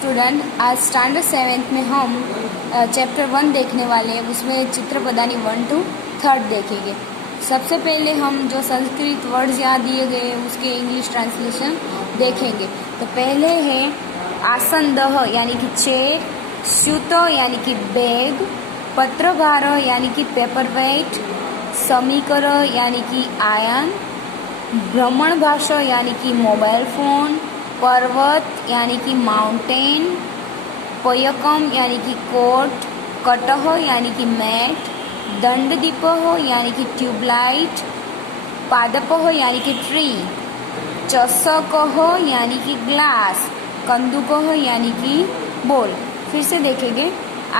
Student, आज standard 7th में हम चैप्टर 1 देखने वाले हैं। उसमें चित्रपदानी 1 to 3 देखेंगे। सबसे पहले हम जो संस्कृत वर्ड्स यहाँ दिए गए हैं उसके इंग्लिश ट्रांसलेशन देखेंगे। तो पहले है आसंदह यानी कि चेयर, स्यूत यानी कि बैग, पत्रभार यानी कि पेपर वेट, समीकर यानी कि आयन, भ्रमण भाषा यानी कि मोबाइल फ़ोन, पर्वत यानी कि माउंटेन, पयकम यानी कि कोट, कटह यानी कि मैट, दंडदीपः यानी कि ट्यूबलाइट, पादपः यानी कि ट्री, चषकः यानी कि ग्लास, कंदुकः यानी कि बॉल। फिर से देखेंगे,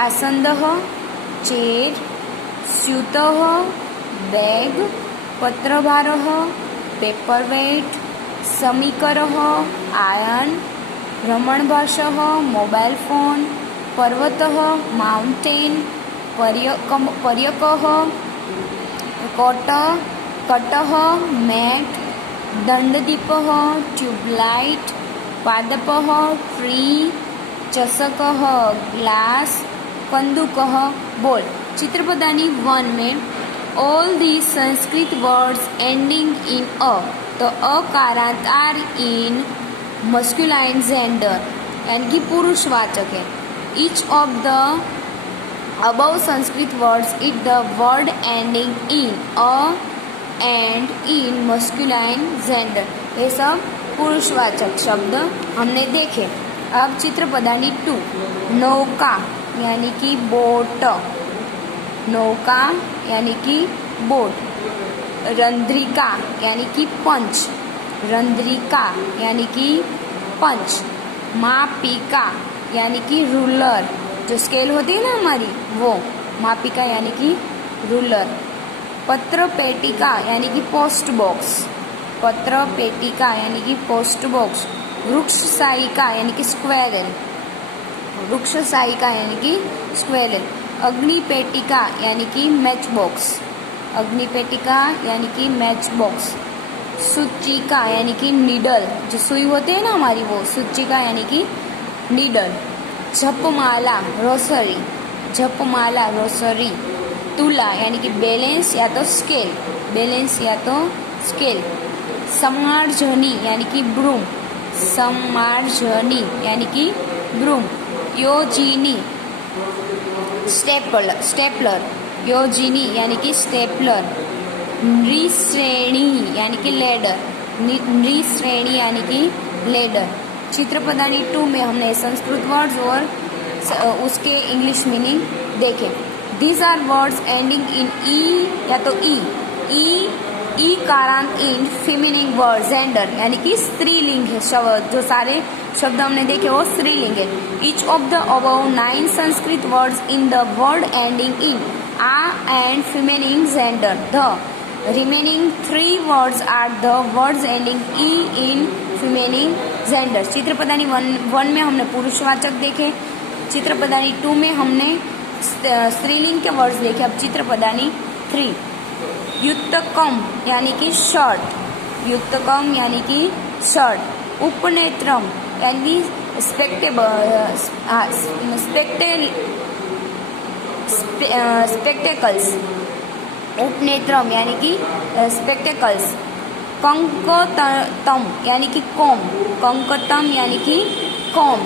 आसंदः चेयर, स्यूतः बैग, पत्रभारः पेपर वेट, समीकरः आयन, भ्रमणभाषः मोबाइल फोन, पर्वतः माउंटेन, पर्यकः कटः मैट, दंडदीपः ट्यूबलाइट, पादपः ट्री, चषकः ग्लास, कंदुकः बॉल। चित्रपदानी 1 में all the Sanskrit words ending in a, तो अकारांत आर इन मस्कुलाइन जेंडर यानी कि पुरुषवाचक है। Each of the above Sanskrit words it the word ending in a and in masculine gender, ये सब पुरुषवाचक शब्द हमने देखे। अब चित्रपदानी 2, नौका यानी कि बोट, नौका यानी कि बोट, रंध्रिका यानी कि पंच, रंध्रिका यानी कि पंच, मापिका यानी कि रूलर, जो स्केल होती है ना हमारी वो, मापिका यानी कि रूलर, पत्र पेटिका यानी कि पोस्ट बॉक्स, पत्र पेटिका यानी कि पोस्ट बॉक्स, वृक्ष सहायिका यानी कि स्क्वेरल, वृक्ष सहायिका यानी कि स्क्वेरल, अग्नि पेटिका यानी कि मैच बॉक्स, अग्नि पेटिका यानी कि मैच बॉक्स, सूचिका यानी कि नीडल, जो सुई होती है ना हमारी वो, सूचिका यानी कि नीडल, जपमाला रोसरी, जपमाला रोसरी, तुला यानी कि बैलेंस या तो स्केल, बैलेंस या तो स्केल, समार्जनी यानी कि ब्रूम, समार्जनी यानी कि ब्रूम, योजिनी स्टेपलर, स्टेपलर, योजिनी यानी कि स्टेपलर, नृश्रेणी यानी कि लेडर, नृश्रेणी यानी कि लेडर। चित्रपदानी 2 में हमने संस्कृत वर्ड्स और उसके इंग्लिश मीनिंग देखे। These are words ending in i या तो ई कारांत इन फेमिनिन वर्ड जेंडर यानी कि स्त्रीलिंग है शब्द, जो सारे शब्द हमने देखे वो स्त्रीलिंग है। Each of the above 9 Sanskrit words in the word ending in a and feminine gender, the remaining 3 words are the words ending i in feminine gender. चित्रपदानी 1 में हमने पुरुषवाचक देखे, चित्रपदानी 2 में हमने स्त्रीलिंग के वर्ड्स देखे। अब चित्रपदानी 3, युत्तकम यानी कि शर्ट, युत्तकम यानी कि शर्ट, उपनेत्रम यानी स्पेक्टेकल्स, उपनेत्रम यानी कि स्पेक्टेकल्स, कंकतम यानी कि कॉम, कंकतम यानी कि कॉम,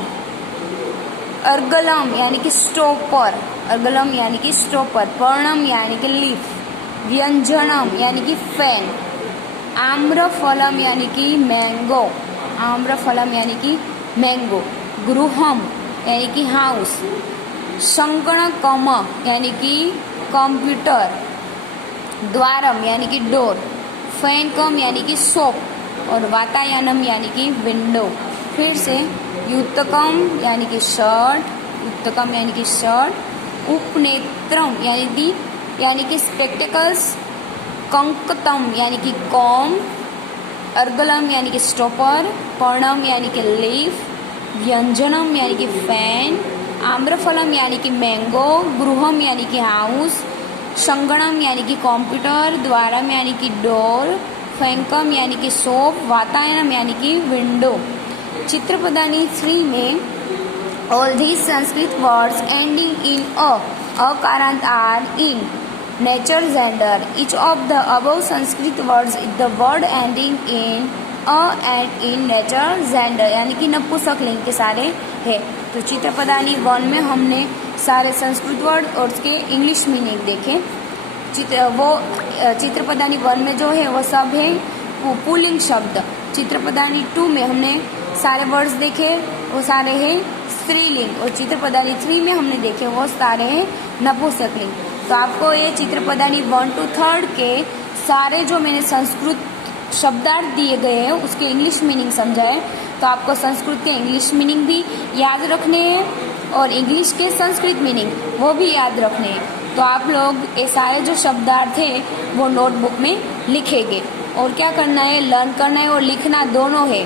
अर्गलम यानी कि स्टॉपर, अर्गलम यानी कि स्टॉपर, पर्णम यानी कि लीफ, व्यंजनम यानी कि फैन, आम्रफलम यानी कि मैंगो, आम्रफलम यानी कि मैंगो, गृहम यानी कि हाउस, संगणकम यानी कि कंप्यूटर, द्वारम यानी कि डोर, फैनकम यानी कि सोप और वातायनम यानी कि विंडो। फिर से युत्तकम यानी कि शर्ट, युत्तकम यानी कि शर्ट, उपनेत्रम यानी कि स्पेक्टेकल्स, कंकतम यानी कि कॉम, अर्गलम यानी कि स्टॉपर, पर्णम यानी कि लीफ, व्यंजनम यानी कि फैन, आम्रफलम यानी कि मैंगो, गृहम यानी कि हाउस, संगणम यानी कि कंप्यूटर, द्वारम यानी कि डोर, फैंकम यानी कि सोप, वातायनम यानी कि विंडो। चित्रपदानी 3 में All these Sanskrit words ending in akarant are in nature gender. Each of the above Sanskrit words is the word ending in and in nature gender, यानी कि नपुंसक लिंग के सारे है। तो चित्रपदानी 1 में हमने सारे संस्कृत वर्ड और उसके इंग्लिश मीनिंग देखे। चित्रपदानी 1 में जो है वो सब है पुल्लिंग शब्द। चित्रपदानी 2 में हमने सारे वर्ड्स देखे, वो सारे हैं स्त्रीलिंग। और चित्रपदानी 3 में हमने देखे वो सारे हैं नपुंसक लिंग। तो आपको ये चित्रपदानी 1 to 3 के सारे जो मैंने संस्कृत शब्दार्थ दिए गए हैं उसके इंग्लिश मीनिंग समझाए। तो आपको संस्कृत के इंग्लिश मीनिंग भी याद रखने हैं और इंग्लिश के संस्कृत मीनिंग वो भी याद रखने हैं। तो आप लोग ये सारे जो शब्दार्थ हैं वो नोटबुक में लिखेंगे। और क्या करना है, लर्न करना है और लिखना दोनों है।